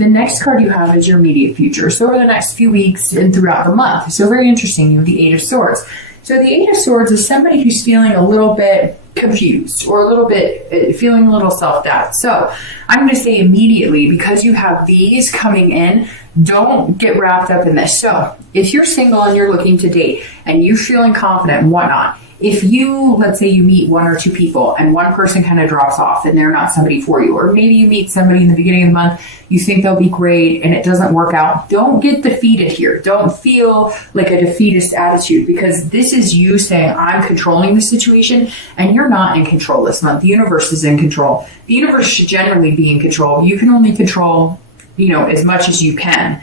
The next card you have is your immediate future. So over the next few weeks and throughout the month. So very interesting. You have the Eight of Swords. So the Eight of Swords is somebody who's feeling a little bit confused or a little bit feeling a little self-doubt. So I'm going to say immediately, because you have these coming in, don't get wrapped up in this. So if you're single and you're looking to date and you're feeling confident and whatnot, if you, let's say you meet one or two people and one person kind of drops off and they're not somebody for you, or maybe you meet somebody in the beginning of the month, you think they'll be great and it doesn't work out, don't get defeated here. Don't feel like a defeatist attitude, because this is you saying, I'm controlling the situation, and you're not in control this month. The universe is in control. The universe should generally be in control. You can only control, as much as you can.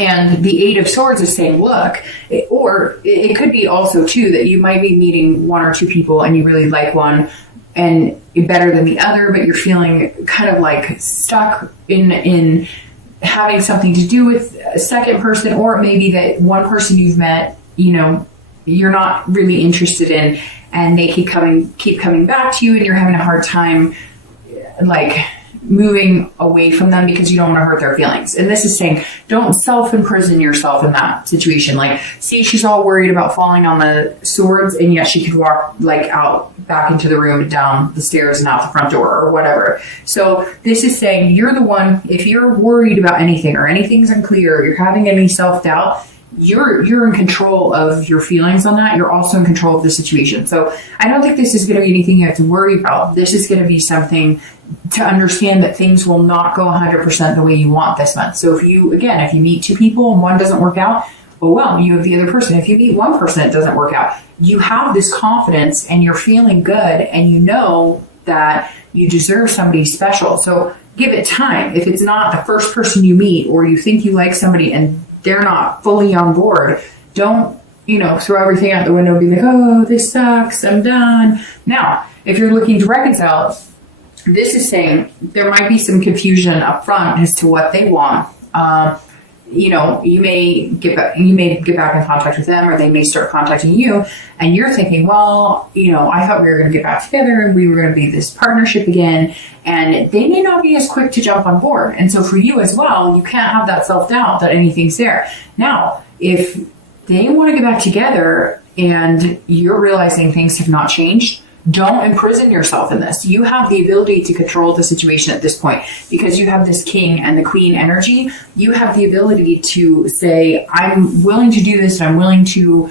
And the Eight of Swords is saying, look, or it could be also too that you might be meeting one or two people and you really like one and better than the other, but you're feeling kind of like stuck in having something to do with a second person, or maybe that one person you've met, you're not really interested in, and they keep coming back to you, and you're having a hard time, like, moving away from them because you don't want to hurt their feelings. And this is saying, don't self-imprison yourself in that situation. Like, see, she's all worried about falling on the swords, and yet she could walk like out back into the room and down the stairs and out the front door or whatever. So this is saying, you're the one, if you're worried about anything or anything's unclear, or you're having any self-doubt, you're in control of your feelings on that. You're also in control of the situation. So I don't think this is going to be anything you have to worry about. This is going to be something to understand that things will not go 100% the way you want this month. So if you meet two people and one doesn't work out, oh well, you have the other person. If you meet one person, it doesn't work out. You have this confidence and you're feeling good, and you know that you deserve somebody special. So give it time. If it's not the first person you meet, or you think you like somebody and they're not fully on board, don't, throw everything out the window and be like, oh, this sucks, I'm done. Now, if you're looking to reconcile, this is saying there might be some confusion up front as to what they want. You may get back in contact with them, or they may start contacting you, and you're thinking, well, I thought we were going to get back together and we were going to be this partnership again, and they may not be as quick to jump on board. And so for you as well, you can't have that self-doubt that anything's there. Now, if they want to get back together and you're realizing things have not changed, don't imprison yourself in this. You have the ability to control the situation at this point, because you have this king and the queen energy. You have the ability to say, I'm willing to do this and I'm willing to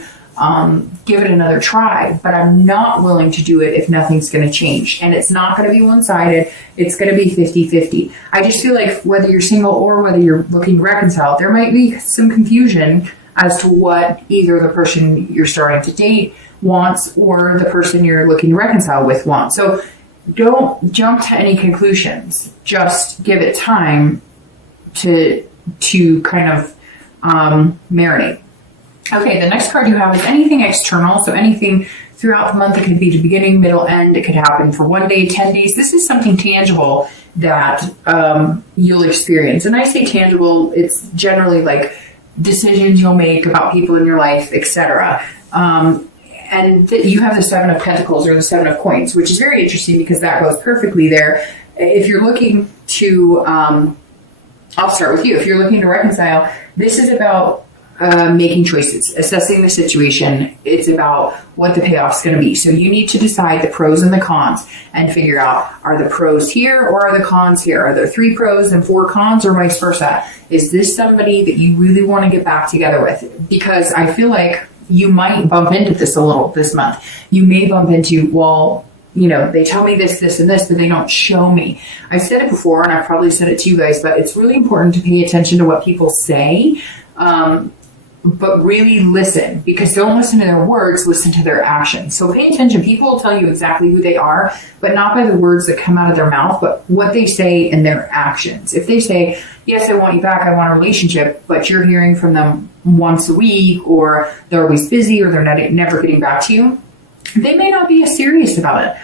give it another try, but I'm not willing to do it if nothing's going to change. And it's not going to be one-sided. It's going to be 50-50. I just feel like whether you're single or whether you're looking to reconcile, there might be some confusion as to what either the person you're starting to date wants or the person you're looking to reconcile with wants. So don't jump to any conclusions. Just give it time to kind of marinate. Okay, the next card you have is anything external. So anything throughout the month. It could be the beginning, middle, end. It could happen for 1 day, 10 days. This is something tangible that you'll experience. And I say tangible, it's generally like decisions you'll make about people in your life, etc. And you have the Seven of Pentacles or the Seven of Coins, which is very interesting because that goes perfectly there. If you're looking to, I'll start with you. If you're looking to reconcile, this is about making choices, assessing the situation. It's about what the payoff's going to be. So you need to decide the pros and the cons and figure out, are the pros here or are the cons here? Are there 3 pros and 4 cons or vice versa? Is this somebody that you really want to get back together with? Because I feel like you might bump into this a little this month. You may bump into, well, you know, they tell me this, this, and this, but they don't show me. I've said it before, and I've probably said it to you guys, but it's really important to pay attention to what people say, but really listen, because don't listen to their words, listen to their actions. So pay attention. People will tell you exactly who they are, but not by the words that come out of their mouth, but what they say in their actions. If they say, yes, I want you back, I want a relationship, but you're hearing from them once a week, or they're always busy, or they're never getting back to you, they may not be as serious about it,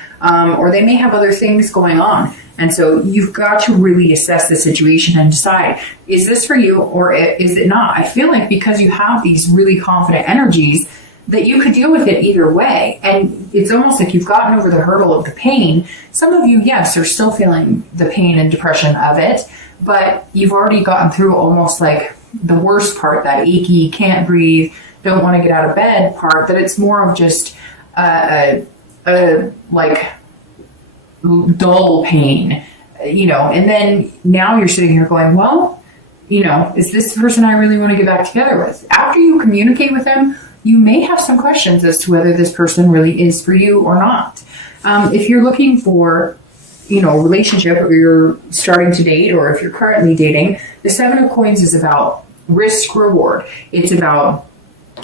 or they may have other things going on. And so you've got to really assess the situation and decide, is this for you or is it not? I feel like because you have these really confident energies, that you could deal with it either way. And it's almost like you've gotten over the hurdle of the pain. Some of you, yes, are still feeling the pain and depression of it, but you've already gotten through almost like the worst part, that achy, can't breathe, don't want to get out of bed part, that it's more of just like dull pain, and then now you're sitting here going, well, is this the person I really want to get back together with? After you communicate with them, you may have some questions as to whether this person really is for you or not. If you're looking for, a relationship, or you're starting to date, or if you're currently dating, the Seven of Coins is about risk reward. It's about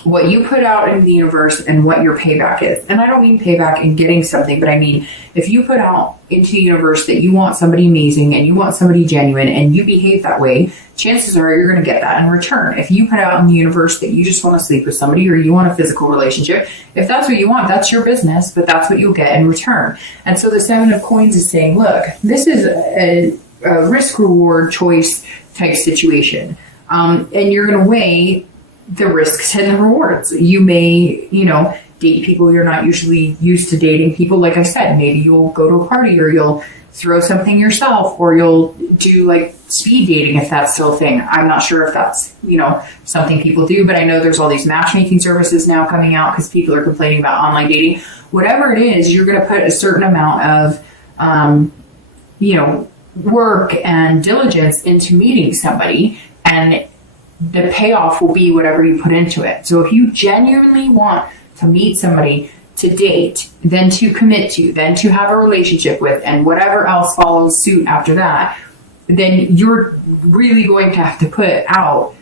what you put out into the universe and what your payback is. And I don't mean payback in getting something, but I mean, if you put out into the universe that you want somebody amazing and you want somebody genuine and you behave that way, chances are you're going to get that in return. If you put out in the universe that you just want to sleep with somebody or you want a physical relationship, if that's what you want, that's your business, but that's what you'll get in return. And so the Seven of Coins is saying, look, this is a risk reward choice type situation. And you're going to weigh the risks and the rewards. You may, date people you're not usually used to dating. People, like I said, maybe you'll go to a party or you'll throw something yourself, or you'll do like speed dating if that's still a thing. I'm not sure if that's, something people do, but I know there's all these matchmaking services now coming out because people are complaining about online dating. Whatever it is, you're going to put a certain amount of, work and diligence into meeting somebody, and the payoff will be whatever you put into it. So if you genuinely want to meet somebody, to date, then to commit to, then to have a relationship with, and whatever else follows suit after that, then you're really going to have to put out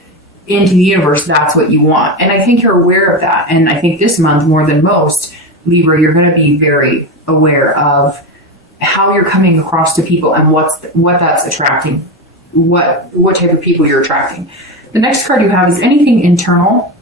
into the universe that's what you want. And I think you're aware of that. And I think this month, more than most, Libra, you're going to be very aware of how you're coming across to people and what that's attracting, what type of people you're attracting. The next card you have is anything internal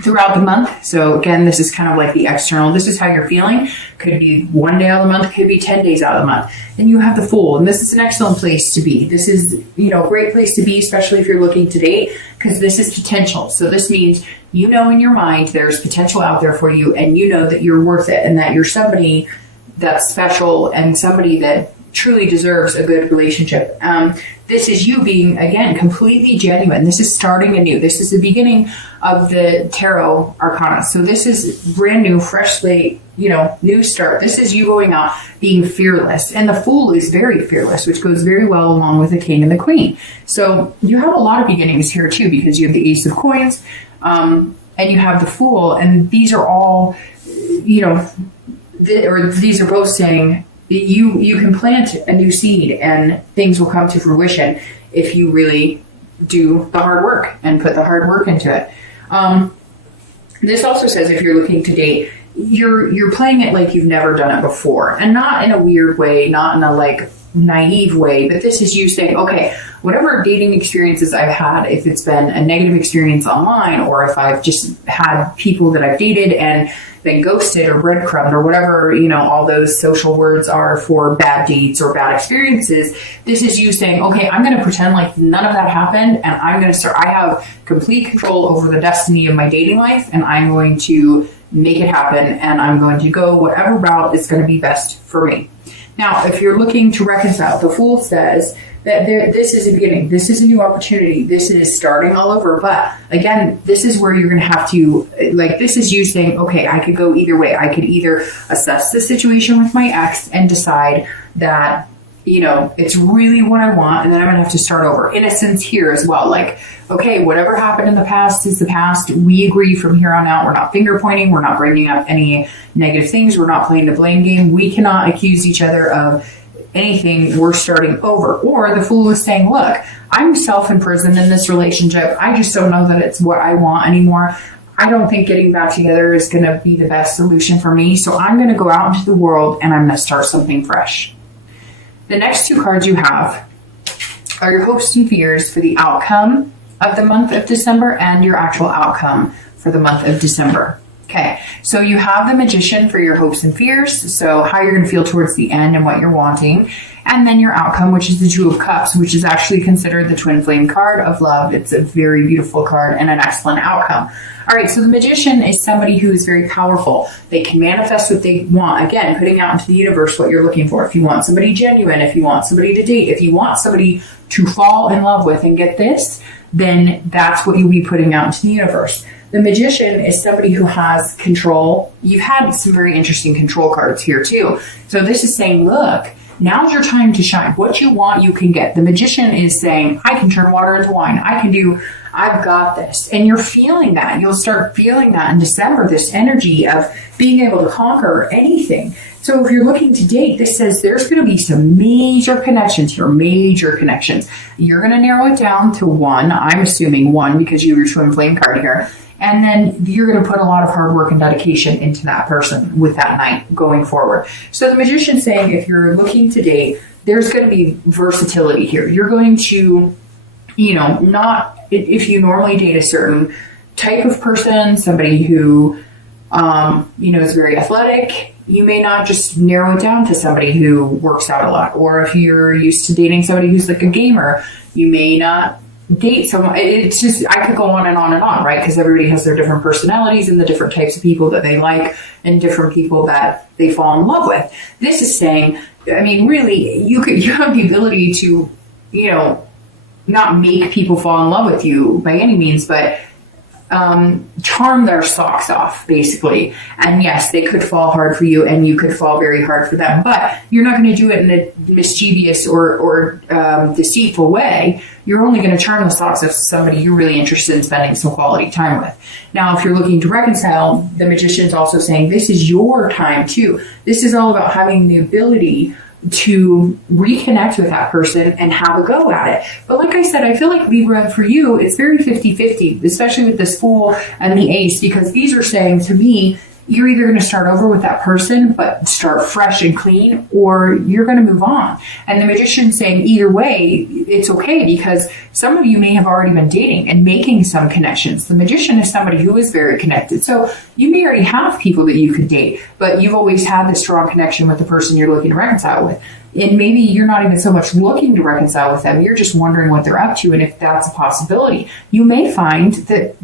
throughout the month. So again, this is kind of like the external. This is how you're feeling. Could be one day out of the month, could be 10 days out of the month. Then you have the Fool, and this is an excellent place to be. This is, a great place to be, especially if you're looking to date, because this is potential. So this means, in your mind, there's potential out there for you, and you know that you're worth it, and that you're somebody that's special and somebody that truly deserves a good relationship. This is you being, again, completely genuine. This is starting anew. This is the beginning of the tarot arcana. So this is brand new, fresh slate, new start. This is you going out being fearless. And the Fool is very fearless, which goes very well along with the King and the Queen. So you have a lot of beginnings here too, because you have the Ace of Coins, and you have the Fool. And these are all, these are both saying, you can plant a new seed and things will come to fruition if you really do the hard work and put the hard work into it. This also says if you're looking to date, you're playing it like you've never done it before, and not in a weird way, not in a naive way, but this is you saying, okay, whatever dating experiences I've had, if it's been a negative experience online, or if I've just had people that I've dated and been ghosted or breadcrumbed or whatever, all those social words are for bad dates or bad experiences, this is you saying, okay, I'm going to pretend like none of that happened, and I'm going to start, I have complete control over the destiny of my dating life, and I'm going to make it happen, and I'm going to go whatever route is going to be best for me. Now, if you're looking to reconcile, the Fool says that this is a beginning. This is a new opportunity. This is starting all over. But again, this is where you're going to have to, this is you saying, okay, I could go either way. I could either assess the situation with my ex and decide that, it's really what I want, and then I'm going to have to start over. Innocence here as well. Okay, whatever happened in the past is the past. We agree from here on out. We're not finger pointing. We're not bringing up any negative things. We're not playing the blame game. We cannot accuse each other of anything. We're starting over. Or the Fool is saying, look, I'm self-imprisoned in this relationship. I just don't know that it's what I want anymore. I don't think getting back together is going to be the best solution for me. So I'm going to go out into the world and I'm going to start something fresh. The next two cards you have are your hopes and fears for the outcome of the month of December and your actual outcome for the month of December. Okay, so you have the Magician for your hopes and fears, so how you're going to feel towards the end and what you're wanting. And then your outcome, which is the Two of Cups, which is actually considered the twin flame card of love. It's a very beautiful card and an excellent outcome. All right, so the Magician is somebody who is very powerful. They can manifest what they want. Again, putting out into the universe what you're looking for. If you want somebody genuine, if you want somebody to date, if you want somebody to fall in love with and get this, then that's what you'll be putting out into the universe. The Magician is somebody who has control. You've had some very interesting control cards here too. So this is saying, look, now's your time to shine. What you want, you can get. The Magician is saying, I can turn water into wine. I've got this. And you're feeling that. You'll start feeling that in December, this energy of being able to conquer anything. So if you're looking to date, this says there's going to be some major connections here, major connections. You're going to narrow it down to one. I'm assuming one because you have your twin flame card here. And then you're going to put a lot of hard work and dedication into that person with that night going forward. So the Magician's saying if you're looking to date, there's going to be versatility here. You're going to, not, if you normally date a certain type of person, somebody who, is very athletic, you may not just narrow it down to somebody who works out a lot. Or if you're used to dating somebody who's like a gamer, you may not date someone. It's just, I could go on and on and on, right? Because everybody has their different personalities and the different types of people that they like and different people that they fall in love with. This is saying, really, you have the ability to, not make people fall in love with you by any means, but charm their socks off, basically. And yes, they could fall hard for you and you could fall very hard for them, but you're not going to do it in a mischievous or deceitful way. You're only going to charm the socks off somebody you're really interested in spending some quality time with. Now, if you're looking to reconcile, the Magician's also saying this is your time too. This is all about having the ability to reconnect with that person and have a go at it. But like I said, I feel like Libra, for you, it's very 50-50, especially with this Fool and the Ace, because these are saying to me, you're either going to start over with that person, but start fresh and clean, or you're going to move on. And the Magician's saying either way, it's okay, because some of you may have already been dating and making some connections. The Magician is somebody who is very connected. So you may already have people that you could date, but you've always had this strong connection with the person you're looking to reconcile with. And maybe you're not even so much looking to reconcile with them. You're just wondering what they're up to and if that's a possibility. You may find that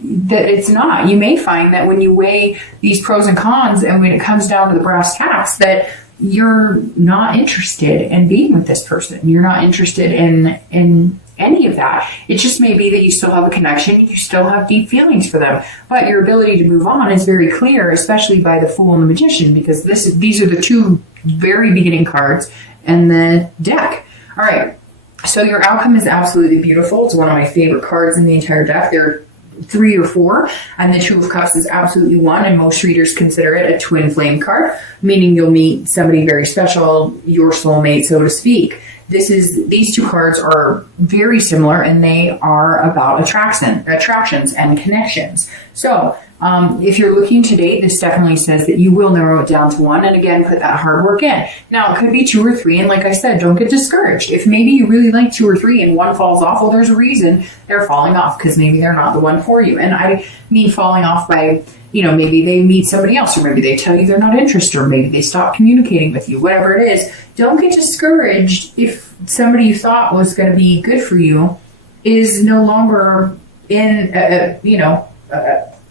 it's not. You may find that when you weigh these pros and cons and when it comes down to the brass tacks, that you're not interested in being with this person. You're not interested in any of that. It just may be that you still have a connection. You still have deep feelings for them. But your ability to move on is very clear, especially by the Fool and the Magician, because these are the two very beginning cards in the deck. All right. So your outcome is absolutely beautiful. It's one of my favorite cards in the entire deck. There are 3 or 4, and the Two of Cups is absolutely 1, and most readers consider it a twin flame card, meaning you'll meet somebody very special, your soulmate, so to speak. These two cards are very similar, and they are about attractions and connections. So if you're looking to date, this definitely says that you will narrow it down to 1, and again, put that hard work in. Now, it could be 2 or 3, and like I said, don't get discouraged. If maybe you really like 2 or 3 and one falls off, well, there's a reason they're falling off, because maybe they're not the one for you. And I mean falling off by, maybe they meet somebody else, or maybe they tell you they're not interested, or maybe they stop communicating with you, whatever it is. Don't get discouraged if somebody you thought was going to be good for you is no longer in,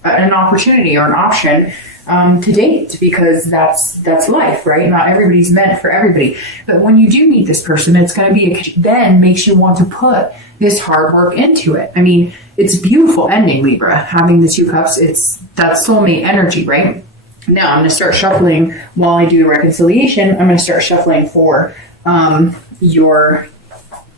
an opportunity or an option to date, because that's life, right? Not everybody's meant for everybody. But when you do meet this person, it's going to be then makes you want to put this hard work into it. I mean, it's a beautiful ending, Libra, having the 2 cups. It's that soulmate energy, right? Now I'm going to start shuffling while I do the reconciliation. I'm going to start shuffling for your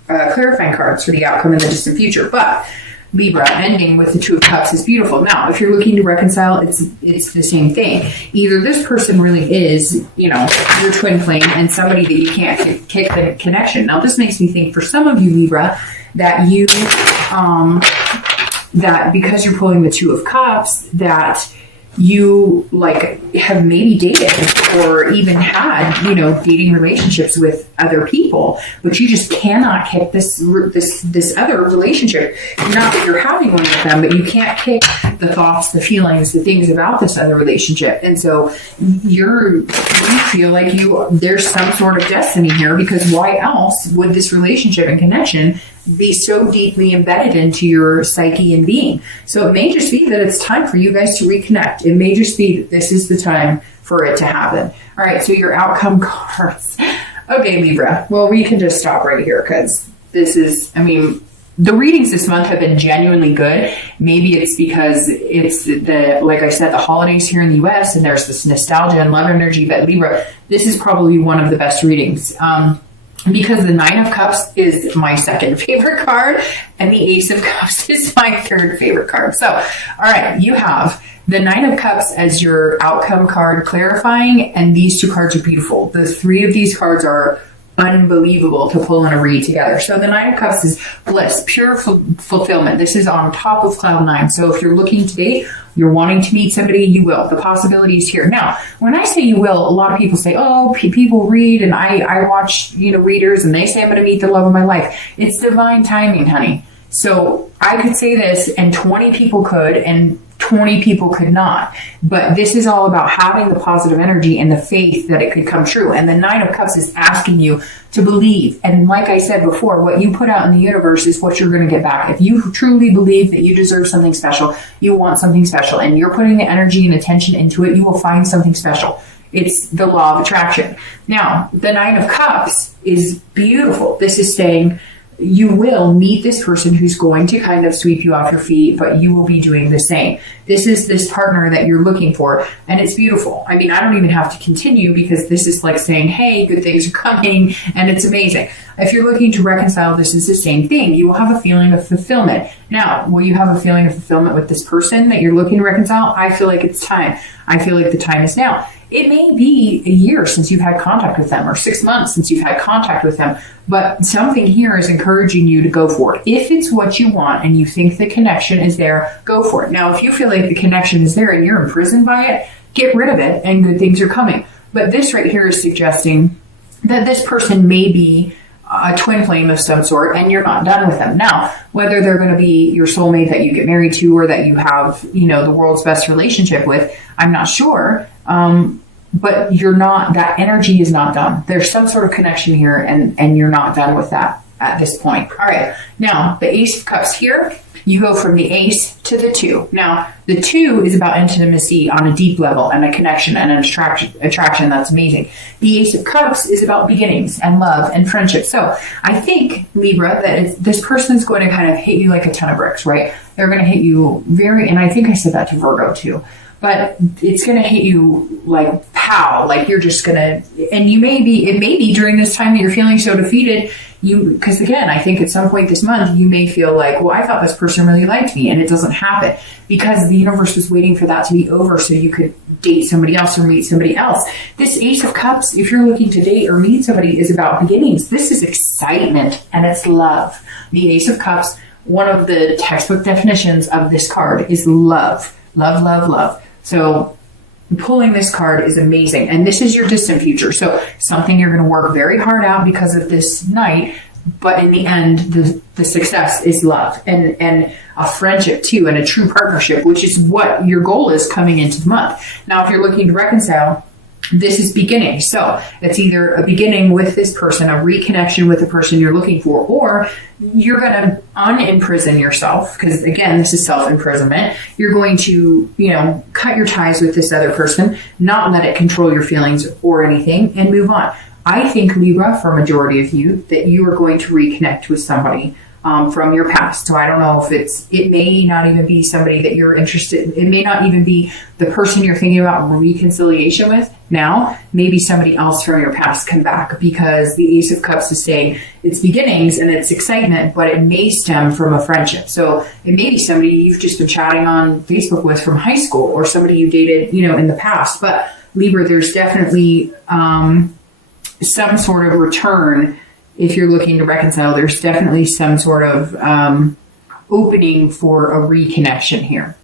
clarifying cards for the outcome in the distant future. But Libra, ending with the 2 of Cups is beautiful. Now, if you're looking to reconcile, it's the same thing. Either this person really is, your twin flame and somebody that you can't kick the connection. Now, this makes me think for some of you, Libra, that you, that because you're pulling the 2 of Cups, that you like have maybe dated or even had, you know, dating relationships with other people, but you just cannot kick this other relationship. Not that you're having one with them, but you can't kick the thoughts, the feelings, the things about this other relationship. And so you feel like there's some sort of destiny here, because why else would this relationship and connection be so deeply embedded into your psyche and being? So it may just be that it's time for you guys to reconnect. It may just be that this is the time for it to happen. All right, so your outcome cards. Okay, Libra. Well, we can just stop right here, because this is, I mean, the readings this month have been genuinely good. Maybe it's because it's like I said, the holidays here in the US, and there's this nostalgia and love energy. But Libra, this is probably one of the best readings. Because the Nine of Cups is my second favorite card, and the Ace of Cups is my third favorite card. So, all right, you have the Nine of Cups as your outcome card, clarifying, and these two cards are beautiful. The three of these cards are unbelievable to pull in a read together. So the Nine of Cups is bliss, pure fulfillment. This is on top of cloud nine. So if you're looking to date, you're wanting to meet somebody, you will. The possibility is here. Now, when I say you will, a lot of people say, oh, people read, and I watch, you know, readers, and they say I'm going to meet the love of my life. It's divine timing, honey. So I could say this, and 20 people could, and 20 people could not. But this is all about having the positive energy and the faith that it could come true. And the Nine of Cups is asking you to believe. And like I said before, what you put out in the universe is what you're going to get back. If you truly believe that you deserve something special, you want something special, and you're putting the energy and attention into it, you will find something special. It's the law of attraction. Now, the Nine of Cups is beautiful. This is saying you will meet this person who's going to kind of sweep you off your feet, but you will be doing the same. This is this partner that you're looking for, and it's beautiful. I mean, I don't even have to continue, because this is like saying, hey, good things are coming, and it's amazing. If you're looking to reconcile, this is the same thing. You will have a feeling of fulfillment. Now, will you have a feeling of fulfillment with this person that you're looking to reconcile? I feel like it's time. I feel like the time is now. It may be a year since you've had contact with them, or 6 months since you've had contact with them, but something here is encouraging you to go for it. If it's what you want and you think the connection is there, go for it. Now, if you feel like the connection is there and you're imprisoned by it, get rid of it, and good things are coming. But this right here is suggesting that this person may be a twin flame of some sort, and you're not done with them. Now, whether they're going to be your soulmate that you get married to, or that you have, you know, the world's best relationship with, I'm not sure. But you're not, that energy is not done. There's some sort of connection here, and you're not done with that at this point. All right. Now, the Ace of Cups here, you go from the Ace to the Two. Now, the Two is about intimacy on a deep level, and a connection and an attraction that's amazing. The Ace of Cups is about beginnings and love and friendship. So I think, Libra, that this person is going to kind of hit you like a ton of bricks, right? They're going to hit you and I think I said that to Virgo too. But it's going to hit you like pow, like you're just going to, and it may be during this time that you're feeling so defeated, because again, I think at some point this month, you may feel like, well, I thought this person really liked me, and it doesn't happen, because the universe was waiting for that to be over so you could date somebody else or meet somebody else. This Ace of Cups, if you're looking to date or meet somebody, is about beginnings. This is excitement, and it's love. The Ace of Cups, one of the textbook definitions of this card is love. Love, love, love. So pulling this card is amazing. And this is your distant future. So something you're going to work very hard out because of this night. But in the end, the success is love and a friendship too, and a true partnership, which is what your goal is coming into the month. Now, if you're looking to reconcile, this is beginning. So it's either a beginning with this person, a reconnection with the person you're looking for, or you're going to unimprison yourself, because again, this is self-imprisonment. You're going to, cut your ties with this other person, not let it control your feelings or anything, and move on. I think, Libra, for a majority of you, that you are going to reconnect with somebody from your past. So I don't know if it may not even be somebody that you're interested in. It may not even be the person you're thinking about reconciliation with now. Maybe somebody else from your past come back, because the Ace of Cups is saying it's beginnings and it's excitement, but it may stem from a friendship. So it may be somebody you've just been chatting on Facebook with from high school, or somebody you dated, in the past. But Libra, there's definitely some sort of return. If you're looking to reconcile, there's definitely some sort of opening for a reconnection here.